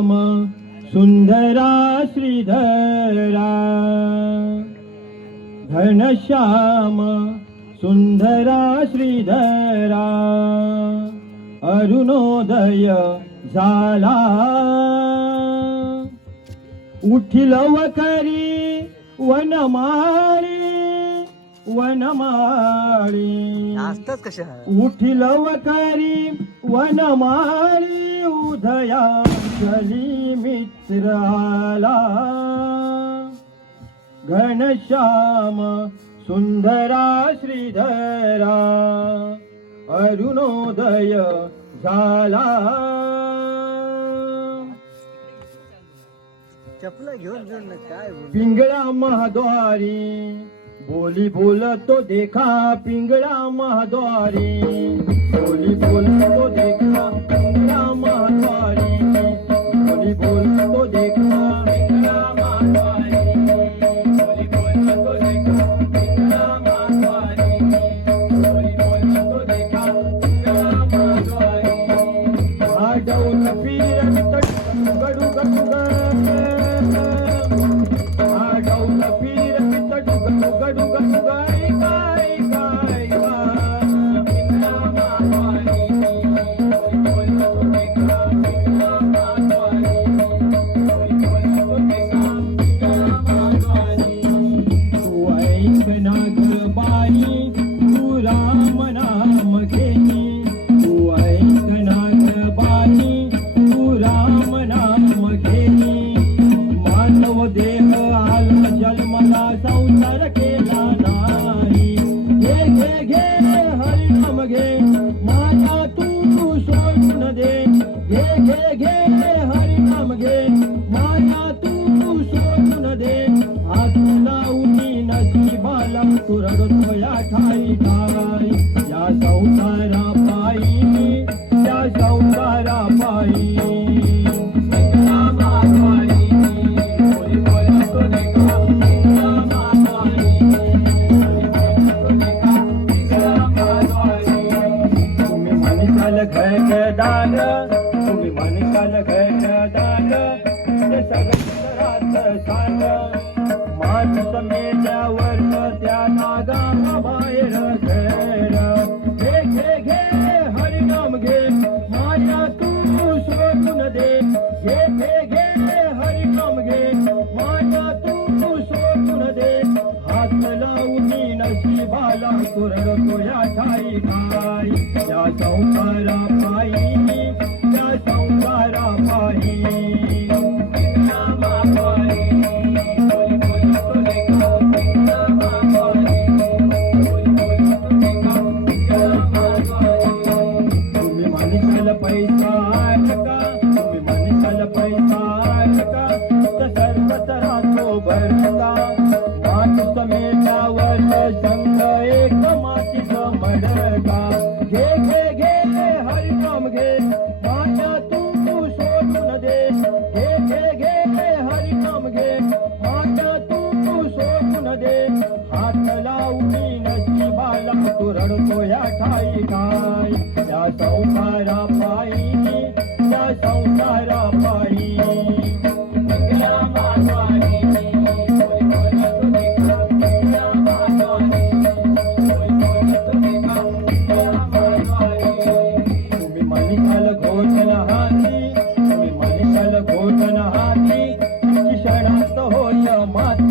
घनश्याम सुंदरा श्रीधरा। घनश्याम सुंदरा श्रीधरा। अरुणोदय झाला उठिल वकरी वनमाळी। वनमाळी. असतात कशा? उठिल वखरी वनमाळी उदया चली मित्र आला घनश्याम सुंदरा श्रीधरा अरुणोदय झाला. चपला घेऊन काय पिंगळा महाद्वारी बोली बोलतो देखा पिंगळा महाद्वारी. बोली बोलतो देखा पिंगळा महाद्वारी. बोली तो देखा पिंगळा महाद्वारी. बोली तो देखा पिंगळा महाद्वारी. बोली देखा पिंगळा महाद्वारी. आडवून फिरत गडू गडू. घे घे हरिनाम घे माझा तू सोडून दे. हात लावून नशिबाला तू ठाई ठाई. या संसारा पायी या संसारा पायी. तुम्ही तुम्ही म्हणसाल घरदार ते सगळं सांग. माणूस मेल्यावर त्या नागा बाहेर घर घे घे घे हरिनाम घे माझ्या तू सोडून दे. घे घे घे हरिनाम घे माझ्या तू सोडून दे. हात लावून नशिबाला कुरडतो या ठाई या संसारा संसारा पायी या संसारा மாற்ற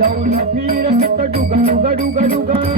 down down down down down down